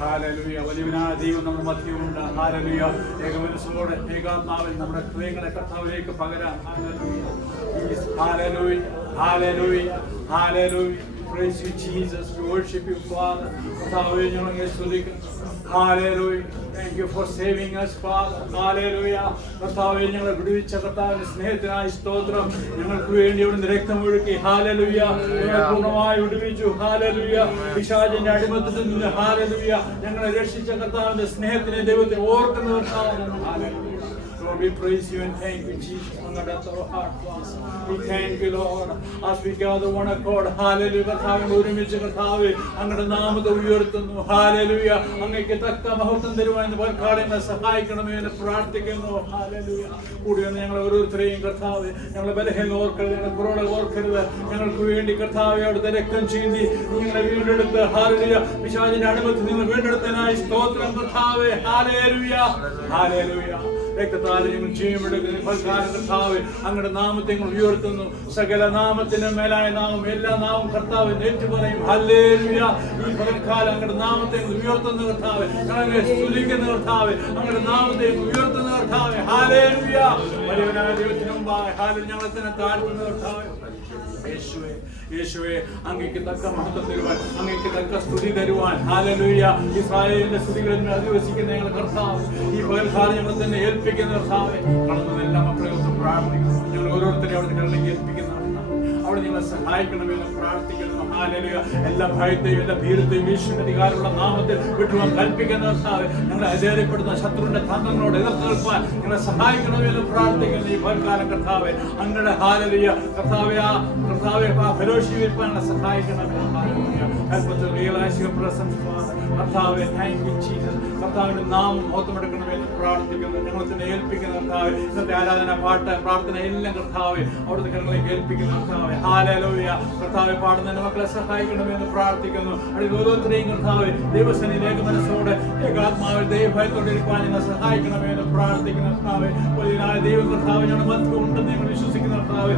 Hallelujah. വലിയവനായ ദൈവം നമ്മുടെ മധ്യമുണ്ട്. ഹല്ലേലൂയ. ഏകമനസ്സോടെ ഏകാത്മാവിൽ നമ്മുടെ ഹൃദയങ്ങളെ കർത്താവിലേക്ക് പകരാം. ഹല്ലേലൂയ. ഹല്ലേലൂയ. ഹല്ലേലൂയ. Praise you, Jesus. We worship you, Father. കർത്താവേ, ഞങ്ങളെ സ്തുതിക്കുന്നു. Hallelujah. Thank you for saving us, Father. Hallelujah. കർത്താവേ, ഞങ്ങളെ വിടുവിച്ച കർത്താവിന്റെ സ്നേഹത്തിനായി സ്തോത്രം. ഞങ്ങൾക്ക് വേണ്ടി അവിടുന്ന് രക്തമൊഴുക്കി. ഹാലലൂയ. ഞങ്ങളെ പൂർണ്ണമായി വിടുവിച്ചു. ഹാലലൂയ. പിശാചിന്റെ അടിമത്തത്തിൽ നിന്ന് ഹാലലൂയ ഞങ്ങളെ രക്ഷിച്ച കർത്താവിന്റെ സ്നേഹത്തിനെ ദൈവത്തെ ഓർക്കുന്നവർ. Hallelujah. Lord, we praise you and thank you, Jesus. We thank you, Lord, as we gather one accord. Hallelujah. കർത്താവേ, ഒരുമിച്ച് കർത്താവേ അങ്ങയുടെ നാമത്തെ ഉയർത്തുന്നു. ഹാലലൂയ. അങ്ങേക്ക് തക്ക മഹത്വം തരുവാൻ ഞങ്ങളെ സഹായിക്കണമേ എന്ന് പ്രാർത്ഥിക്കുന്നു. ഹാലലൂയ. കൂടി വന്ന് ഞങ്ങൾ ഓരോരുത്തരെയും കർത്താവേ, ഞങ്ങളെ ബലഹീന ഓർക്കരുത്, ഞങ്ങളെ കുറവുകളെ ഓർക്കരുത്. ഞങ്ങൾക്ക് വേണ്ടി കർത്താവേ അവിടുത്തെ രക്തം ചീന്തി നിങ്ങളെ വീണ്ടെടുത്ത് ഹാലലൂയ പിശാചിന്റെ അടിമത്തിൽ നിങ്ങൾ വീണ്ടെടുത്തതിനായി സ്തോത്രം കർത്താവേ. ഹാലലൂയ. ഹാലലൂയ. രക്തത്താൽ ഞങ്ങൾ ജീവമെടുക്കുന്ന ഫലകാലം കർത്താവേ അങ്ങയുടെ നാമത്തെ ഞങ്ങൾ ഉയർത്തുന്നു. സകല നാമത്തിന് മേലായ നാമം എല്ലാ നാമം കർത്താവേ ഏറ്റുപറയും. ഹല്ലേലൂയ. ഈ ഫലകാലം അങ്ങയുടെ നാമത്തെ ഉയർത്തുന്ന കർത്താവേ, ഞങ്ങളെ സ്തുതിക്കുന്ന കർത്താവേ, അങ്ങയുടെ നാമത്തെ ഉയർത്തുന്ന കർത്താവേ. ഹല്ലേലൂയ. വലിയവനായ ദൈവത്തിന് മുമ്പാകെ ഹാലലൂയ ഞങ്ങളെ തന്നെ താഴ്ത്തുന്ന കർത്താവേ. യേശുവേ, യേശുവേ, അങ്ങേക്ക് തക്ക മഹത്വം തരുവാൻ, അങ്ങേക്ക് തക്ക സ്തുതി തരുവാൻ. ഹല്ലേലൂയ. ഇസ്രായേലിന്റെ സ്തുതികളിൽ അധിവസിക്കുന്ന ഞങ്ങൾ കർത്താവ് ഈ പകൽക്കാലം ഞങ്ങൾ തന്നെ ഏൽപ്പിക്കുന്ന കർത്താവേ. കടന്നു എല്ലാ മക്കളെ ഒത്തും പ്രാർത്ഥിക്കുന്നു. ഞങ്ങൾ ഓരോരുത്തരെയും അവിടെ നിങ്ങളിലേക്ക് ഏൽപ്പിക്കുന്ന അവിടെ നിങ്ങളെ സഹായിക്കണമെന്ന് പ്രാർത്ഥിക്കുന്നു. ഹല്ലേലൂയ. എല്ലാ ഭയത്തെയും എല്ലാ ഭീരത്തെയും യേശുവിന്റെ അധികാരമുള്ള നാമത്തിൽ വിട്ടുവാൻ കൽപ്പിക്കുന്ന കർത്താവേ, ഞങ്ങളെ അധൈര്യപ്പെടുന്ന ശത്രുവിന്റെ തന്ത്രങ്ങളോട് എതിർത്ത് നിൽപ്പാൻ ഞങ്ങളെ സഹായിക്കണമെന്ന് പ്രാർത്ഥിക്കുന്നു. ഈ പകൽക്കാലം കർത്താവേ അങ്ങയുടെ ഹല്ലേലൂയ കർത്താവേ കർത്താവേ ഫെലോഷിപ്പ് വിൽപ്പാൻ ഞങ്ങളെ സഹായിക്കണമേ. Hallelujah. Help us to realize your presence, Father. കർത്താവേ, thank you, Jesus. കർത്താവിന്റെ നാമം മഹത്വമെടുക്കണമെന്ന് പ്രാർത്ഥിക്കുന്നു. ഞങ്ങൾ തന്നെ ഏൽപ്പിക്കുന്ന കർത്താവേ, ഇന്നത്തെ ആരാധന പാട്ട് പ്രാർത്ഥന എല്ലാം കർത്താവേ അവിടുത്തെ കരങ്ങളിലേക്ക് ഏൽപ്പിക്കുന്ന കർത്താവേ. ഹല്ലേലൂയ. കർത്താവേ, പാടുന്ന മക്കളെ സഹായിക്കണമെന്ന് പ്രാർത്ഥിക്കുന്നു. അവിടെ ഓരോരുത്തരെയും കർത്താവേ ദൈവസന്നിധിയിലേക്ക് മനസ്സോടെ ഏകാത്മാവിൽ ദൈവഭയത്തോടെ ഇരിക്കാൻ ഞങ്ങളെ സഹായിക്കണമെന്ന് പ്രാർത്ഥിക്കുന്ന കർത്താവേ. വലിയനായ ദൈവം കർത്താവേ ഞങ്ങളുടെ മധ്യം ഉണ്ടെന്ന് ഞങ്ങൾ വിശ്വസിക്കുന്ന കർത്താവേ.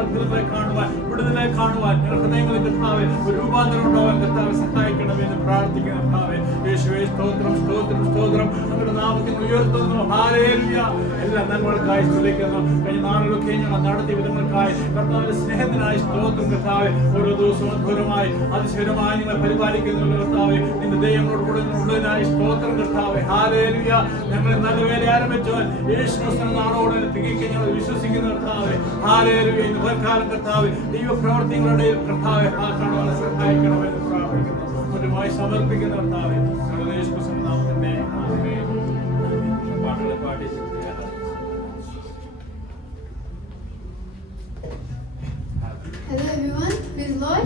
അത്ഭുതങ്ങളെ കാണുവാൻ വിടുതലെ കാണുവാൻ ഞങ്ങളുടെ ഹൃദയങ്ങളിൽ കർത്താവേ ഒരു രൂപാന്തരം ഉണ്ടാവാൻ കർത്താവെ സഹായിക്കണമെന്ന് പ്രാർത്ഥിക്കുന്ന കർത്താവേ. യേശുവേ, സ്തോത്രം സ്തോത്രം സ്തോത്രം. അങ്ങയുടെ നാമത്തിൽ ഉയർത്തുന്നു. ഹല്ലേലൂയ. എല്ലാ നന്മകൾക്കായി സ്തുതിക്കുന്നു. കഴിഞ്ഞ നാളുകളൊക്കെ ഞങ്ങൾ നടത്തിയ വിധങ്ങൾക്കായി കർത്താവിന്റെ സ്നേഹത്തിനായി സ്തോത്രം കർത്താവേ. ഓരോ ദിവസവും അദ്ഭുതമായി അതിശയമായി നിങ്ങളെ പരിപാലിക്കുന്ന കർത്താവേ. നിന്റെ ദൈവങ്ങളോട് കൂടെ ഉള്ളതിനായി സ്തോത്രം കർത്താവേ. ഹല്ലേലൂയ. ഞങ്ങളെ നല്ല വേല ആരംഭിച്ചവൻ യേശു ക്രിസ്തു നാടോടെ തികയ്ക്ക് ഞങ്ങൾ വിശ്വസിക്കുന്ന കർത്താവേ. ഹല്ലേലൂയ. ഇന്ന് പകൽക്കാലം കർത്താവേ ദൈവപ്രവർത്തികളുടെ കർത്താവേ കാണുവാൻ സഹായിക്കണമെന്ന് പ്രാർത്ഥിക്കുന്നു. ഒരുമായി സമർപ്പിക്കുന്ന കർത്താവേ യേശു ക്രിസ്തു നാമത്തിൽ ആമേൻ. പാട്ടുകളെ പാടി Hello everyone, praise the Lord.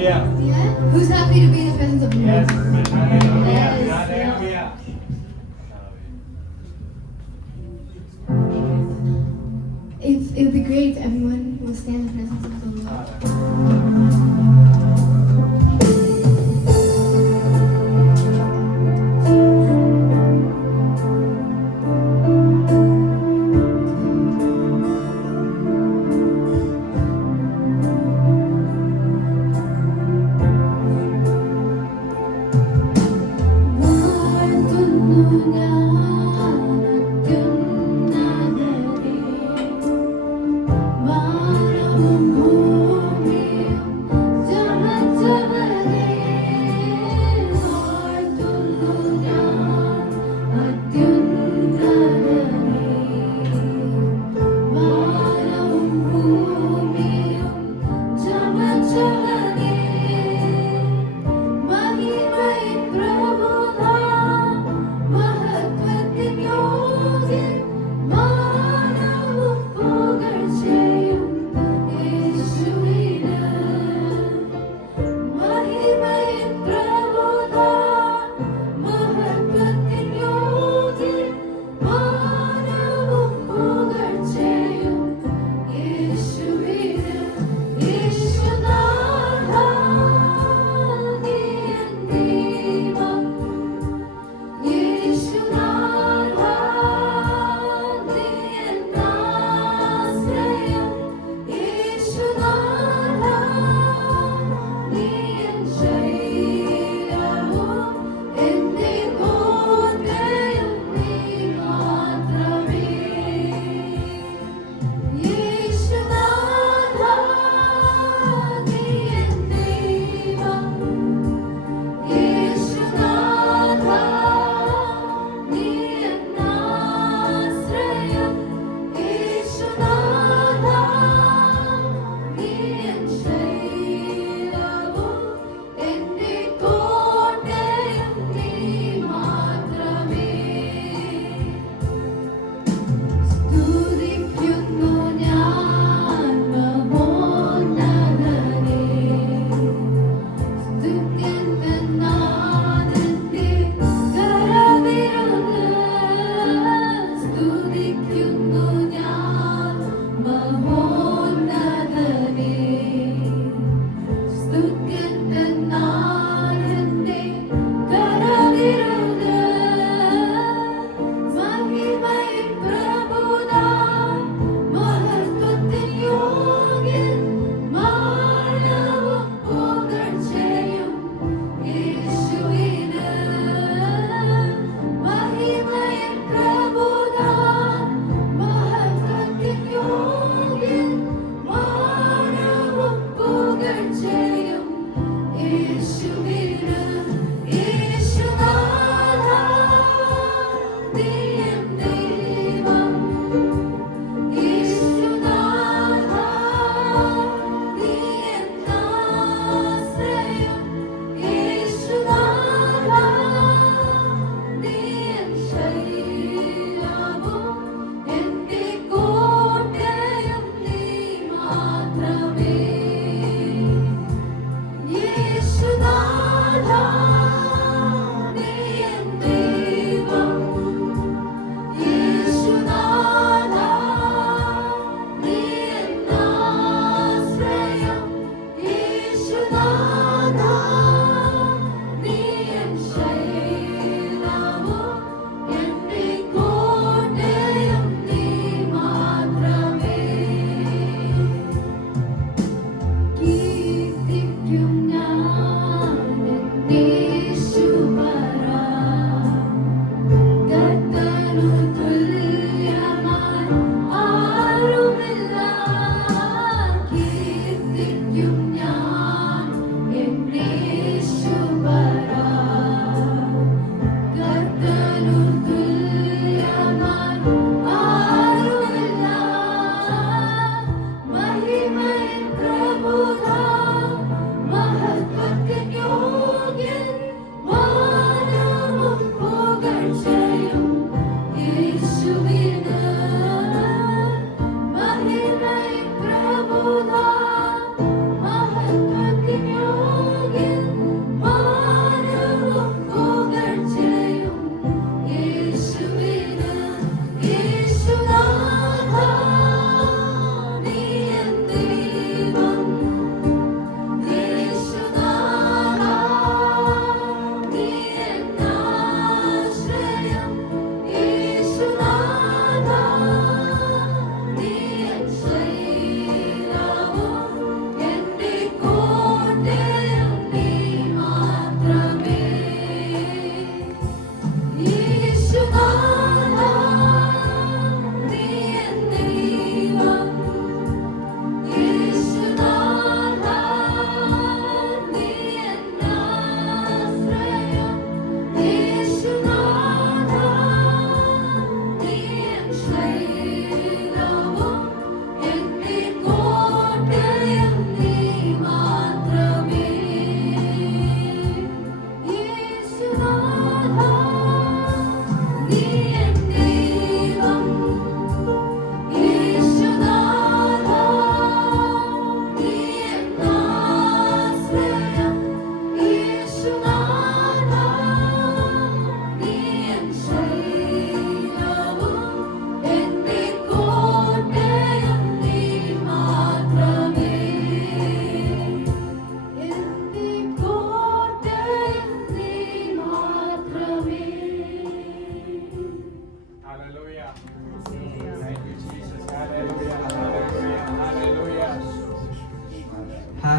Yeah. Yeah. Who's happy to be in the presence of the Lord? Yes. It would be great if everyone will stand in the presence of the Lord. Mara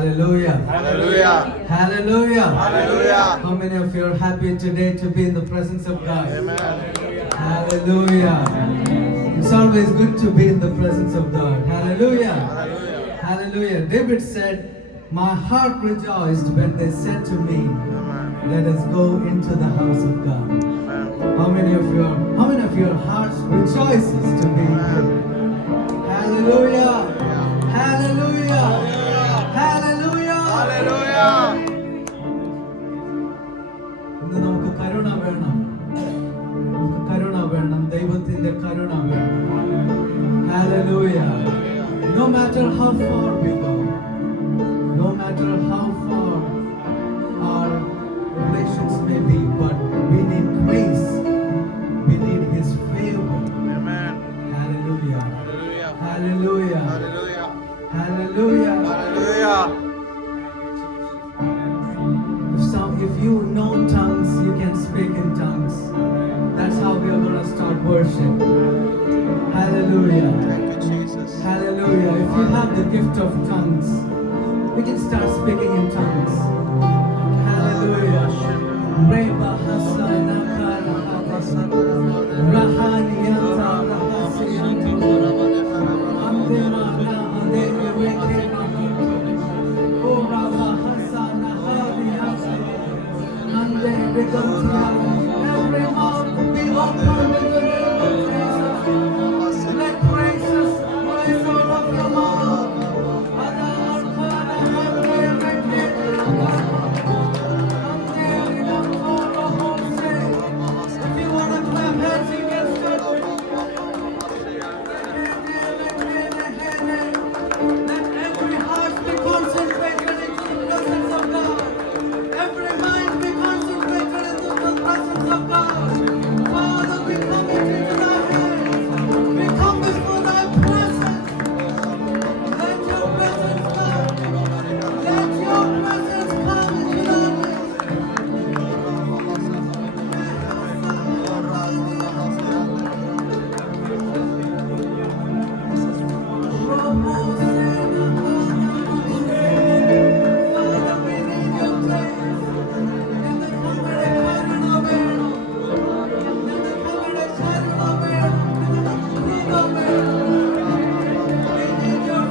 Hallelujah. Hallelujah. Hallelujah. Hallelujah. How many of you are happy today to be in the presence of God? Amen. Hallelujah. It's always good to be in the presence of God. Hallelujah. Hallelujah. Hallelujah. David said, my heart rejoiced when they said to me, let us go into the house of God. How many of your hearts rejoices to be here? Hallelujah. Hallelujah. Hallelujah. Hallelujah. ഇന്ന് നമുക്ക് കരുണ വേണം. നമുക്ക് കരുണ വേണം. ദൈവത്തിന്റെ കരുണ വേണം. Hallelujah. No matter how far we go, no matter how far our relations may be, but we need grace. We need His favor. Amen. Hallelujah. Hallelujah. Hallelujah. Hallelujah. Hallelujah. Hallelujah. If you know tongues, you can speak in tongues. That's how we are going to start worship. Hallelujah. Thank you, Jesus. Hallelujah. If you have the gift of tongues, we can start speaking in tongues. Hallelujah. Reba hasana kara rahanianta rahasiyanta andema na andeme rekema ora bahasana hadiyasa ande regantia. Every mouth be open in the name of Jesus. Let praises rise out of your mouth. If you want to clap hands, you can start with let every heart be concentrated into the presence of God. Every mind be concentrated into the presence of God. Father, we come into thy hands. We come before thy presence. Let your presence come. Let your presence come into thy midst. Father, we need your grace. In the we need your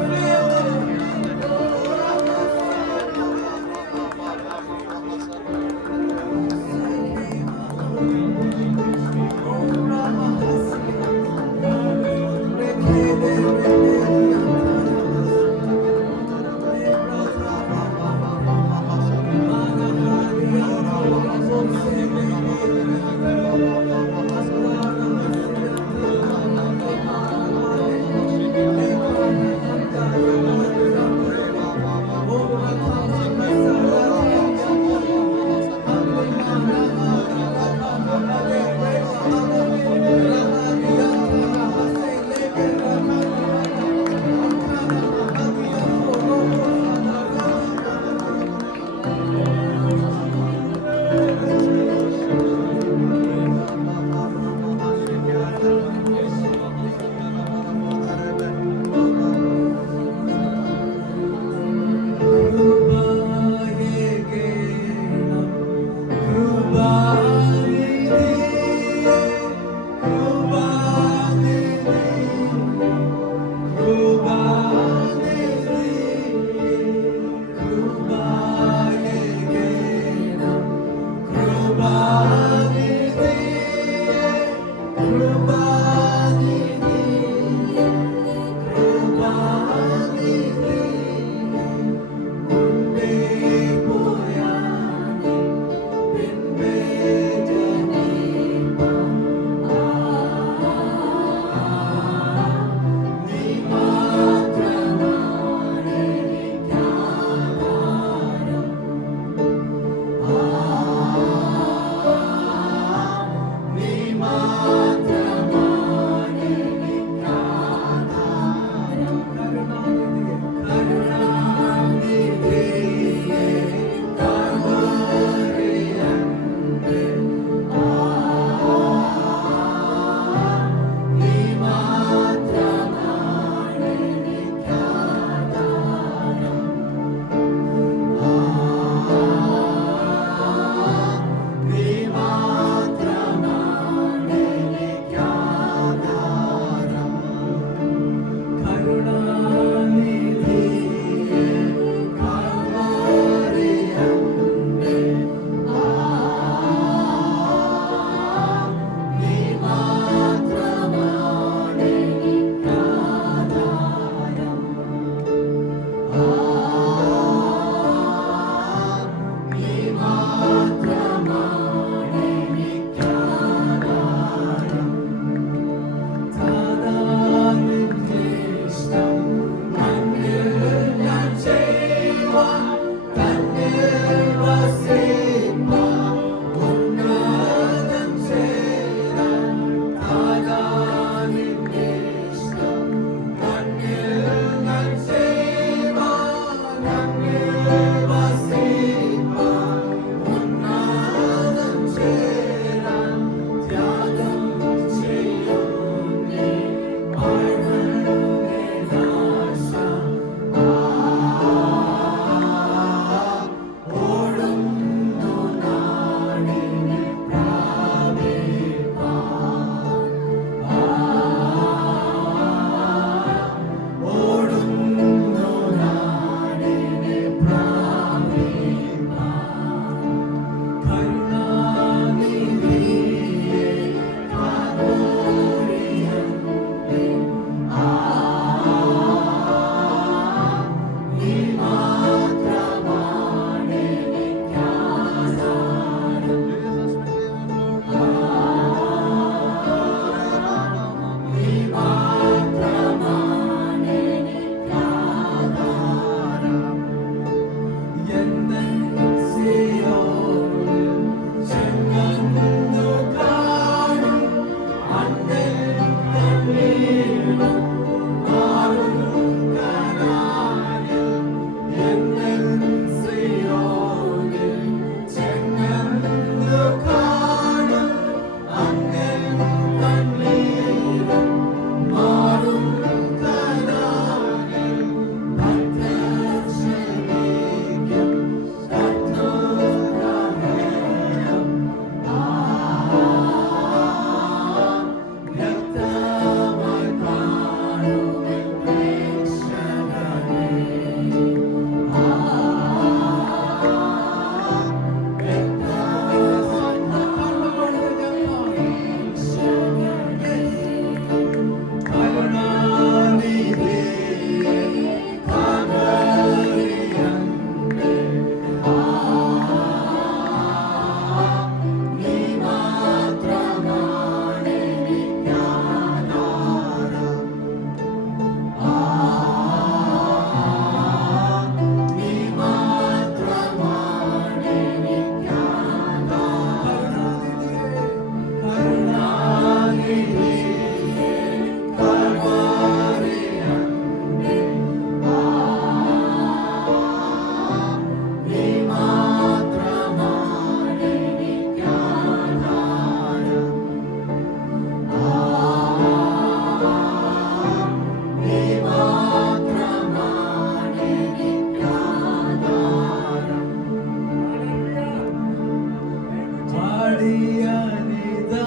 അടിയനിതാ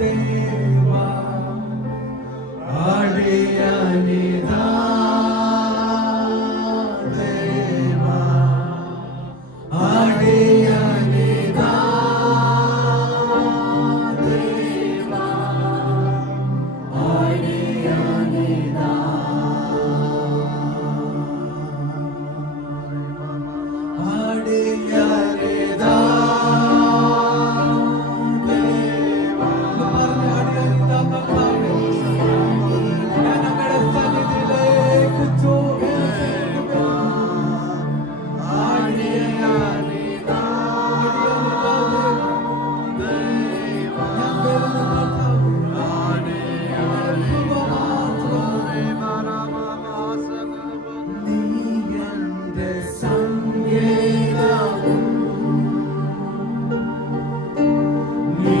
ദേവാ, അടിയനിതാ ദേവാ, അടിയനിതാ ദേവാ, അടിയനിതാ. അടിയനിതാ ദേവാ. പറഞ്ഞ അടിയനിതാ കർത്താവേ, ഞാൻ അങ്ങയുടെ സന്നിധിയിലേക്ക് ചോദിക്കുന്നു. അടിയനിതാ, അടിയനിതാ ദേവാ, ഞാൻ വരുന്നു കർത്താവേ, അങ്ങയുടെ കൃപ മാത്രം. നീ എന്റെ സംഗീതവും, നീ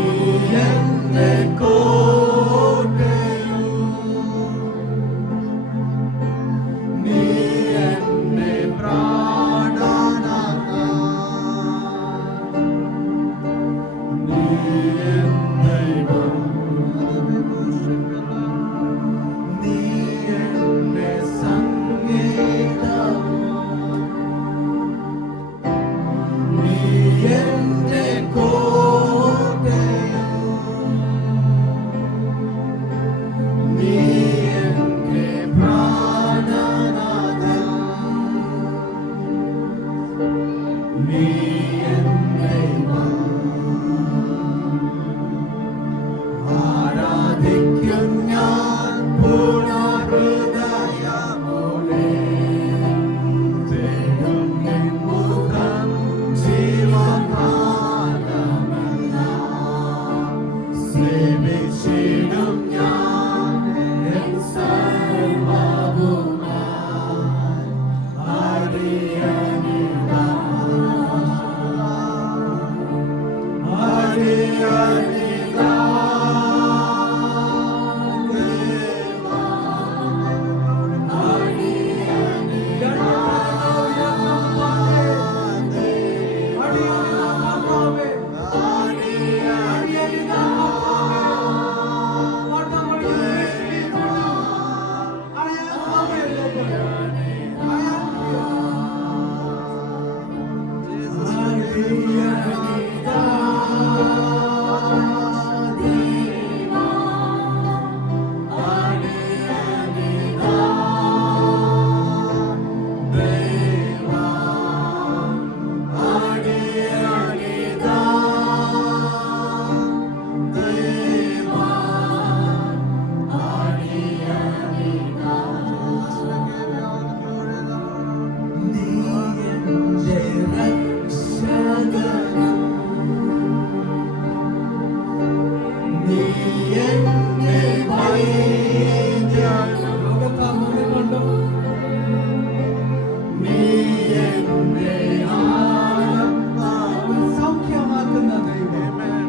എന്റെ കോട്ടയും, നീ എന്റെ പ്രാണനാഥ, നീ എൻ ദൈവം, നീ എന്റെ സംഗീതവും, നീ എന്റെ കോട്ടയും, നീ എന്റെ പ്രാണനാഥൻ, നീ എൻ ദൈവം. ആരാധിക്കും ഞാൻ പൂർണ്ണഹൃദയമോടെ, തേടും നിൻ മുഖം ജീവകാലമെല്ലാം, സേവിച്ചിടും ഞാൻ എൻ സർവ്വവുമായി. അടിയനിതാ, അടിയനിതാ ദേവാ, അടിയനിതാ കർത്താവേ, അടിയനിതാ കർത്താവേ. Whatever you wish me to do, I am available. I am here. അടിയനിതാ ദേവാ, അടിയനിതാ ദേവാ, അടിയനിതാ ദേവാ, അടിയനിതാ. നീ എന്റെ രക്ഷകനും, നീ എന്റെ വൈദ്യനും. നീ എന്റെ ആനന്ദവും സൗഖ്യമാക്കുന്ന ദൈവം.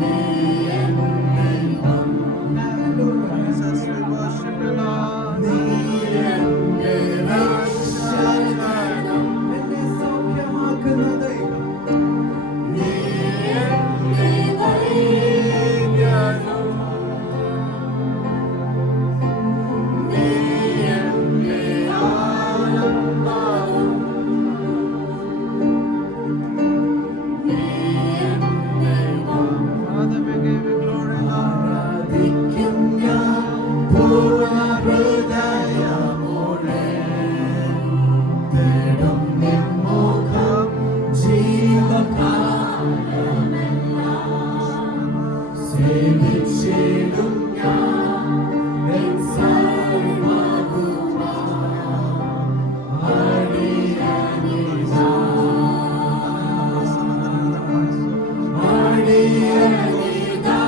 നീ എൻ ദൈവം. നീ എന്റെ രക്ഷകനും, എന്നെ സൗഖ്യമാക്കുന്ന ദൈവം. നീ എന്റെ വൈദ്യനും, നീ എന്റെ ആനന്ദവും, നീ എൻ ദൈവം. ആരാധിക്കും ഞാൻ പൂർണ്ണഹൃദയമോടെ, തേടും നിൻ മുഖം ജീവകാലമെല്ലാം, സേവിച്ചിടും ഞാൻ എൻ സർവ്വവുമായി. അടിയനിതാ, അടിയനിതാ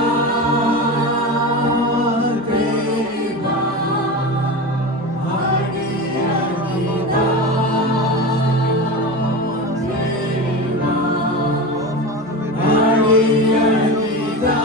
ദേവാ, അടിയനിതാ ദേവാ, അടിയനിതാ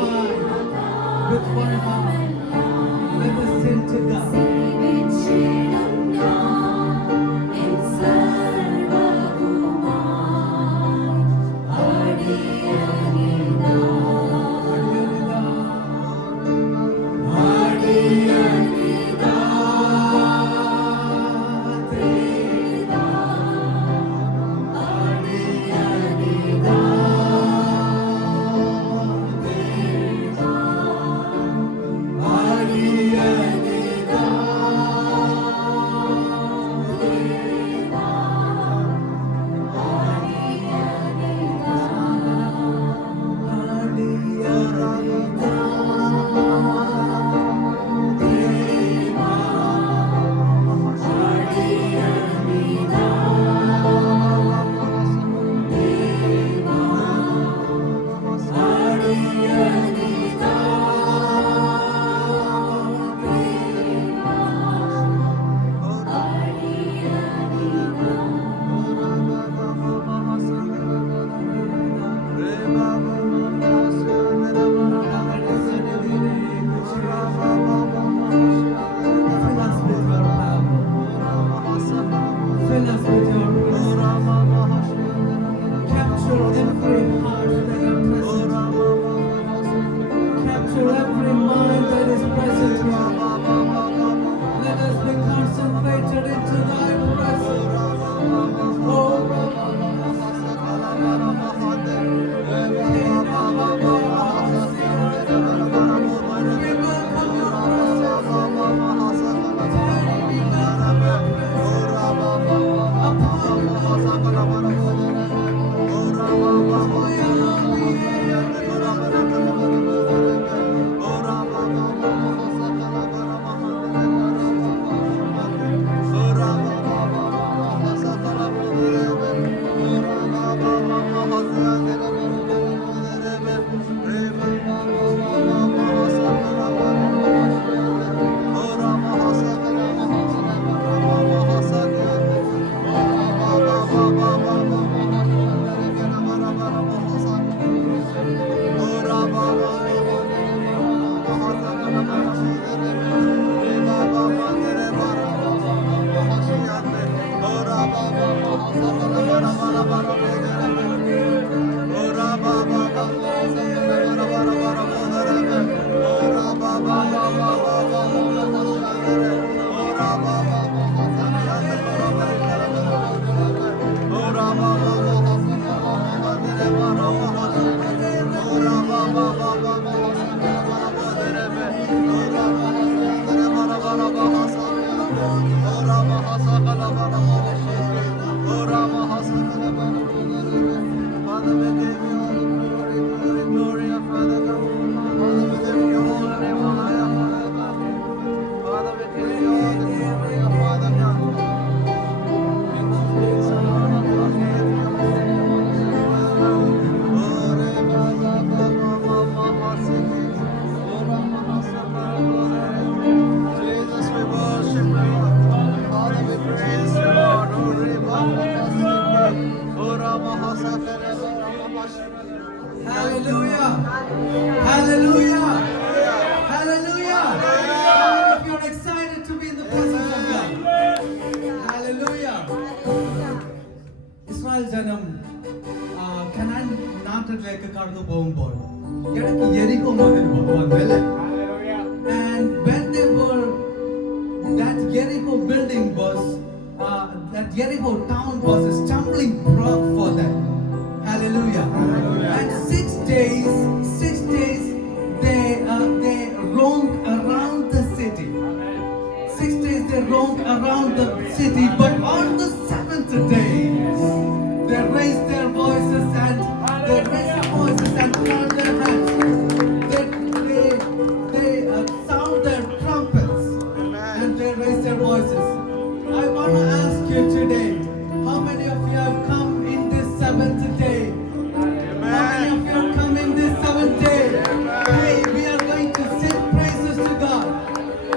mind, with one heart, let us sing to God. Fill us with your presence. Capture every heart that are present. Capture every mind that is present here. Let us be concentrated into thy presence. Oh, Hallelujah! Hallelujah! Hallelujah! If you're excited to be in the presence of God, Hallelujah! Israel ജനം Canaan നാട്ടിലേക്ക് കടന്നു പോകുമ്പോൾ ഇടയ്ക്ക് യെരിക്കോ വന്നു അല്ലേ? And when they were, that Jericho building was, that Jericho town was a stumbling block for them. Hallelujah. And 6 days they roamed around the city. 6 days they roamed around the city, but on the 7th day they raised their voices and clapped their hands. They sound their trumpets and they raised their voices. I want to ask you today, how many of you have come in this 7th day? How many of you have come in this 7th day? Hey, we are going to sing praises to God.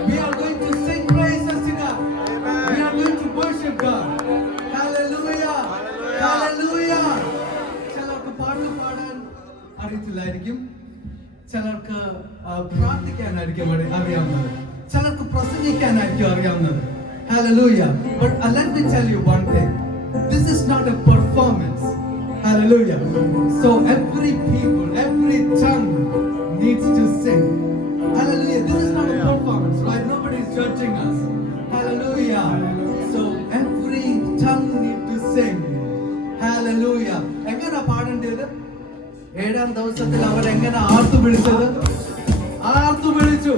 We are going to sing praises to God. We are going to worship God. Hallelujah. ചിലർക്ക് പ്രാർത്ഥിക്കാനായിരിക്കും അറിയാവുന്നത്, ചിലർക്ക് പ്രസംഗിക്കാനായിരിക്കും അറിയാവുന്നത്. Hallelujah. But let me tell you one thing. This is not a performance. Hallelujah. So every people, every tongue needs to sing. Hallelujah. This is not a performance, right? Nobody is judging us. Hallelujah. So every tongue needs to sing. Hallelujah. എങ്ങനെ പാടേണ്ടത്? 7-ാം ദിവസത്തിൽ അവർ എങ്ങനെ ആർത്തു വിളിച്ചത്? ആർത്തു വിളിച്ചു.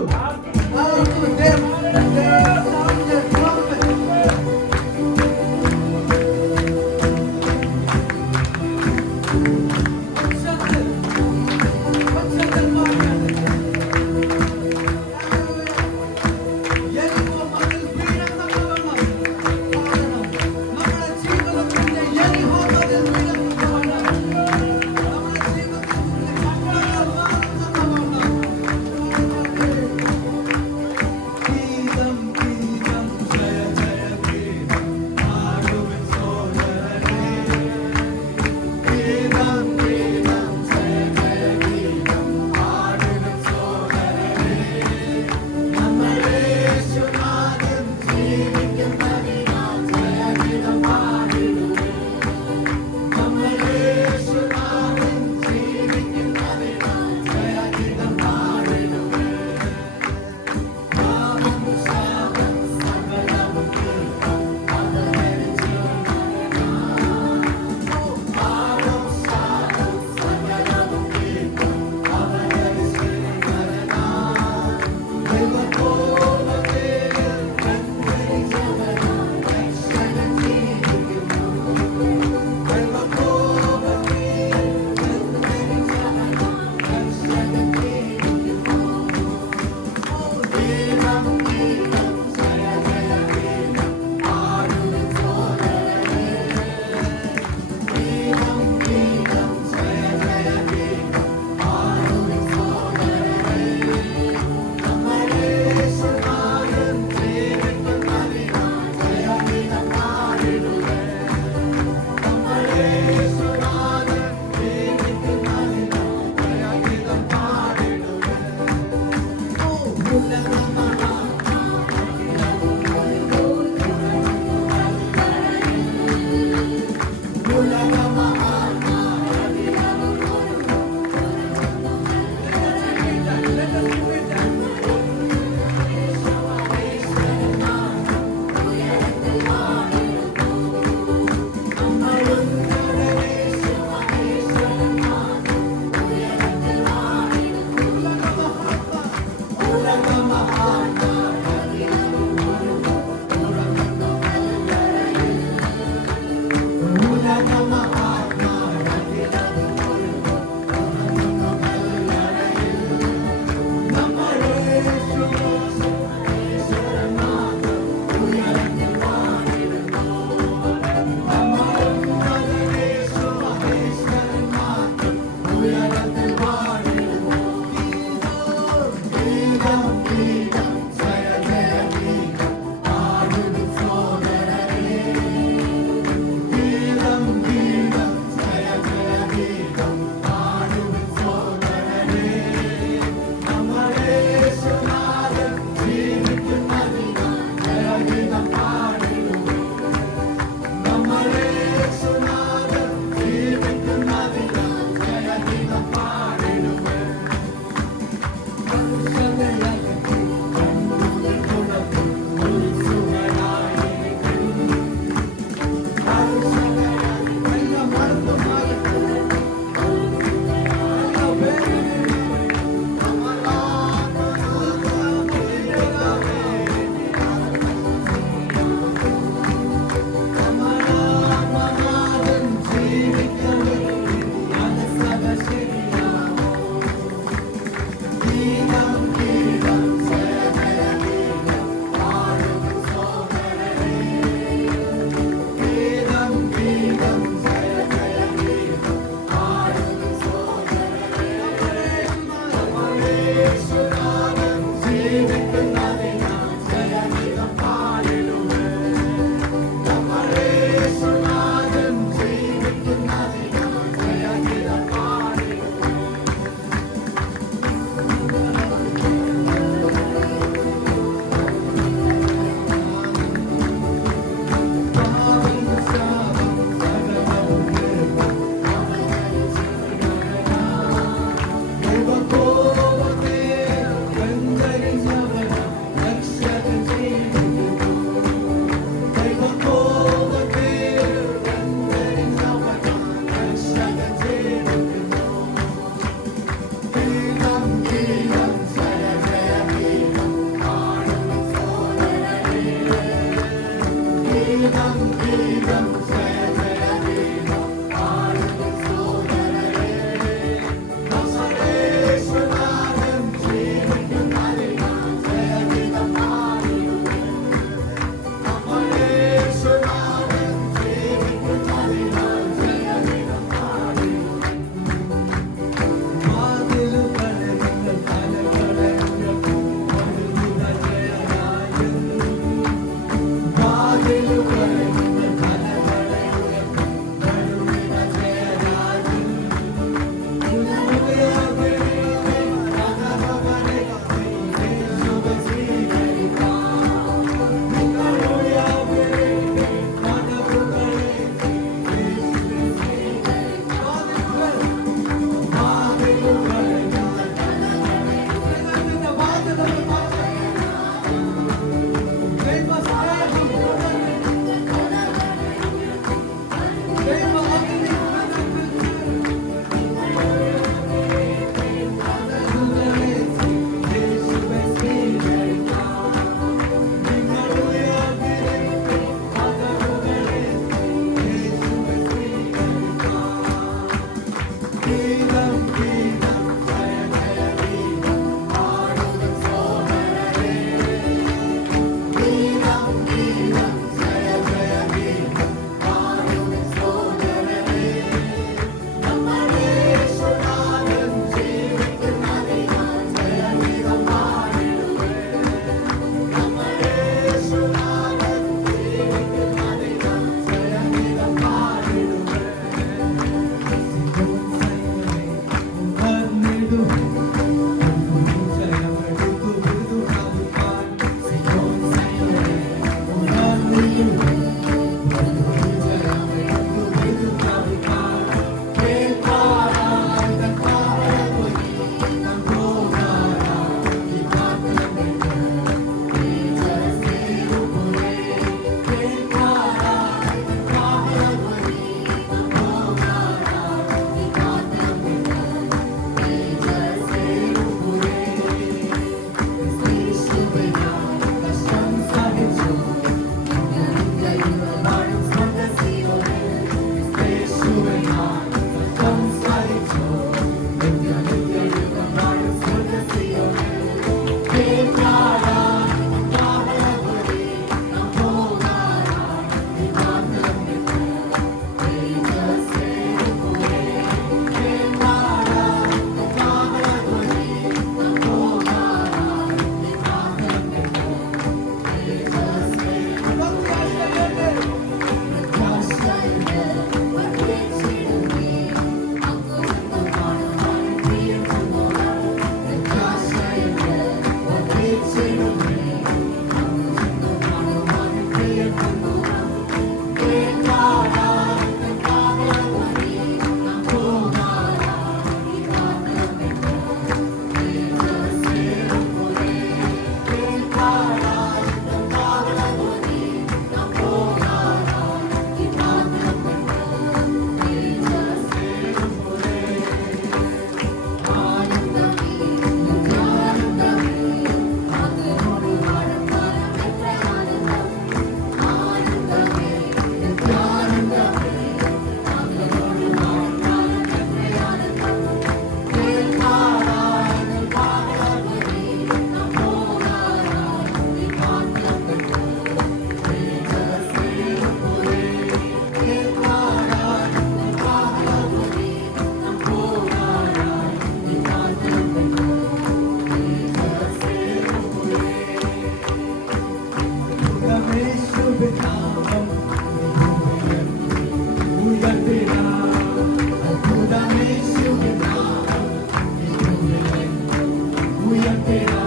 Thank you.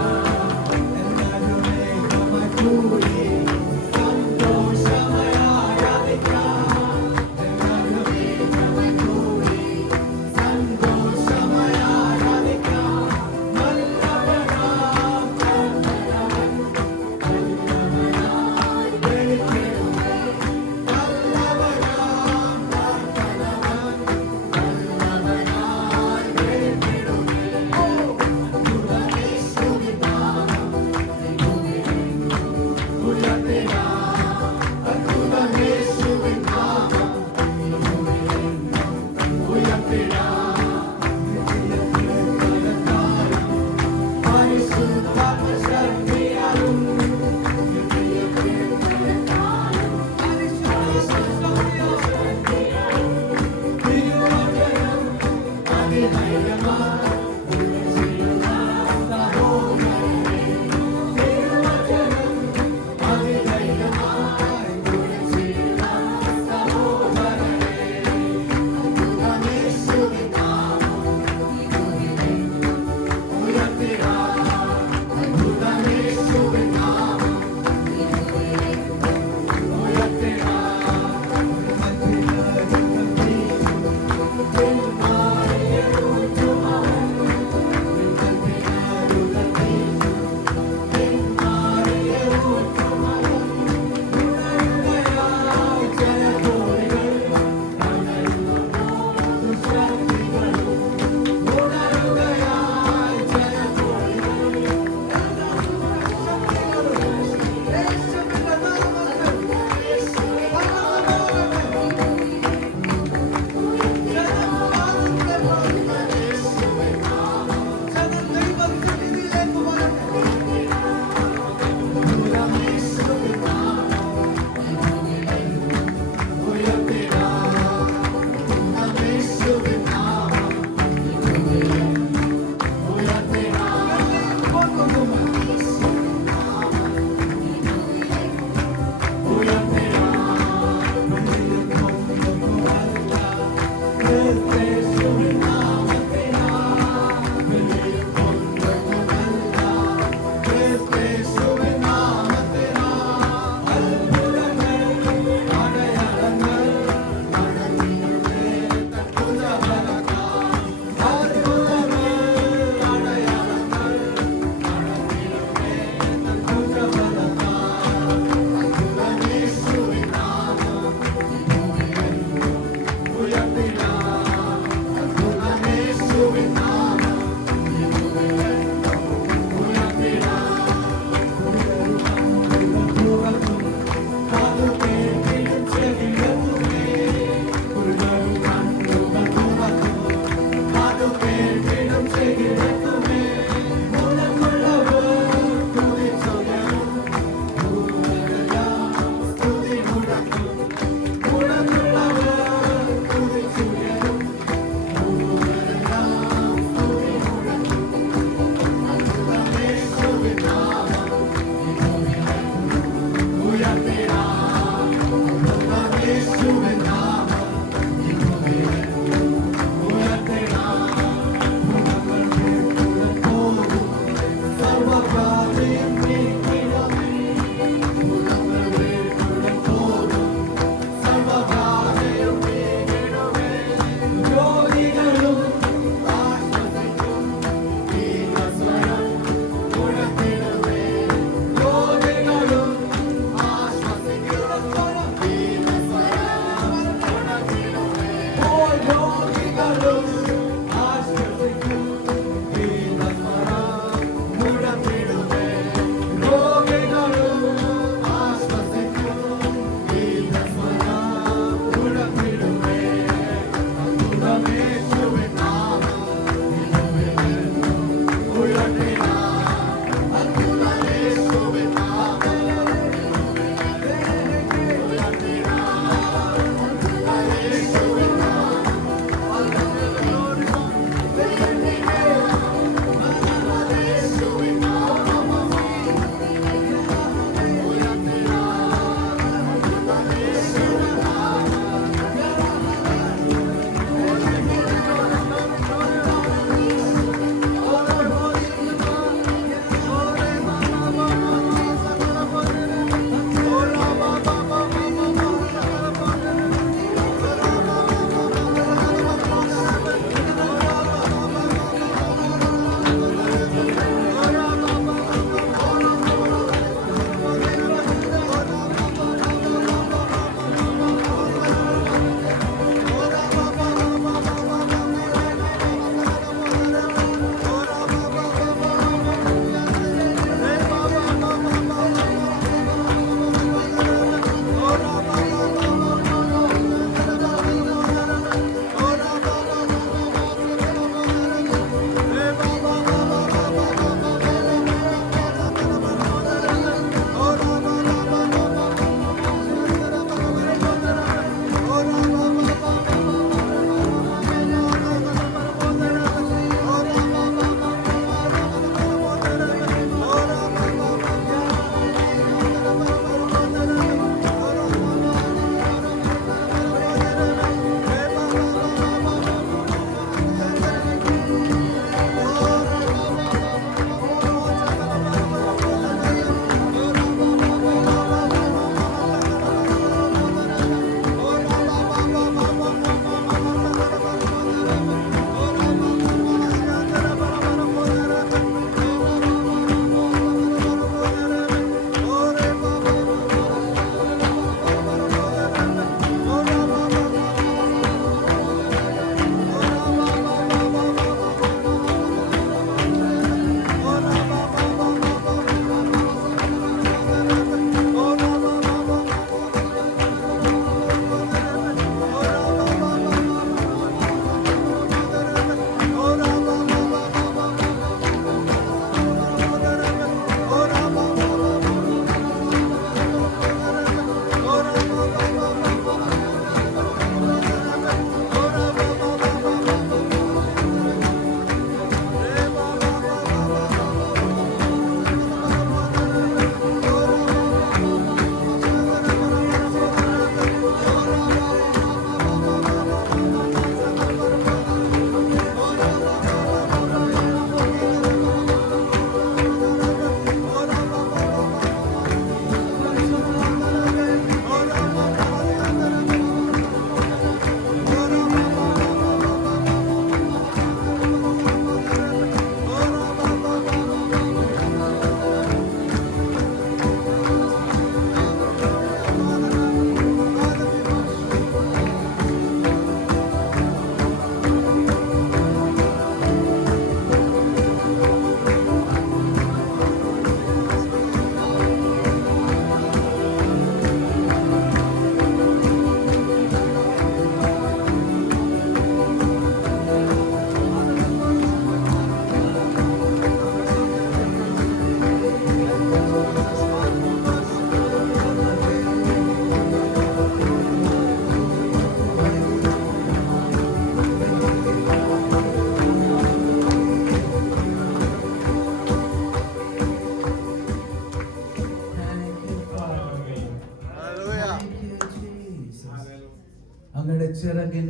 ചിറകിൻ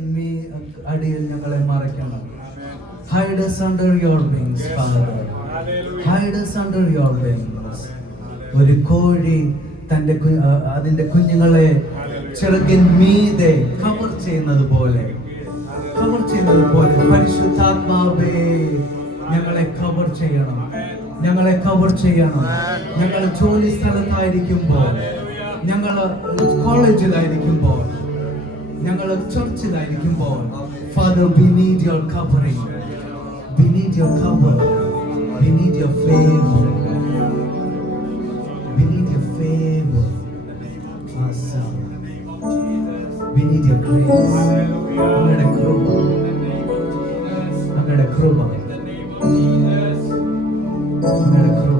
അടിയിൽ ഞങ്ങളെ മറയ്ക്കണം. Hide us under your wings, Father. Hide us under your wings. ഒരു കോഴി അതിന്റെ കുഞ്ഞുങ്ങളെ ചിറകിൻ മീതെ കവർ ചെയ്യുന്നത് പോലെ പരിശുദ്ധാത്മാവേ ഞങ്ങളെ കവർ ചെയ്യണം. ഞങ്ങൾ ജോലി സ്ഥലത്തായിരിക്കുമ്പോൾ, ഞങ്ങൾ കോളേജിലായിരിക്കുമ്പോൾ, ഞങ്ങൾ ചർച്ചിലായിരിക്കുമ്പോൾ, Father, we need your covering. We need your cover. We need your favor. We need your favor. Awesome. We need your grace. അങ്ങയുടെ കൃപ. അങ്ങയുടെ കൃപ. അങ്ങയുടെ കൃപ.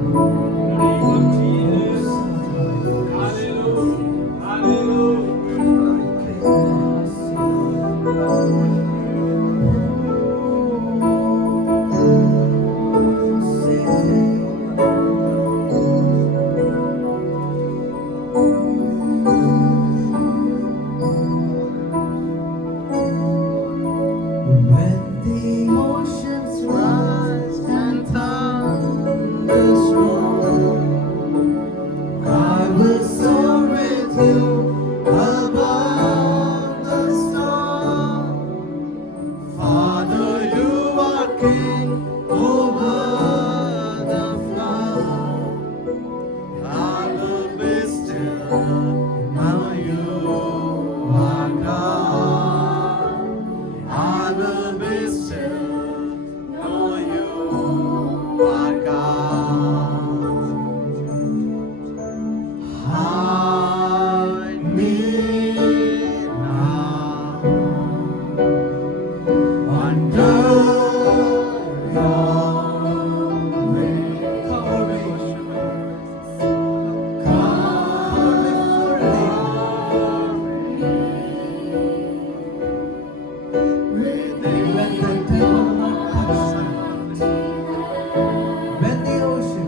When the ocean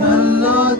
Nalla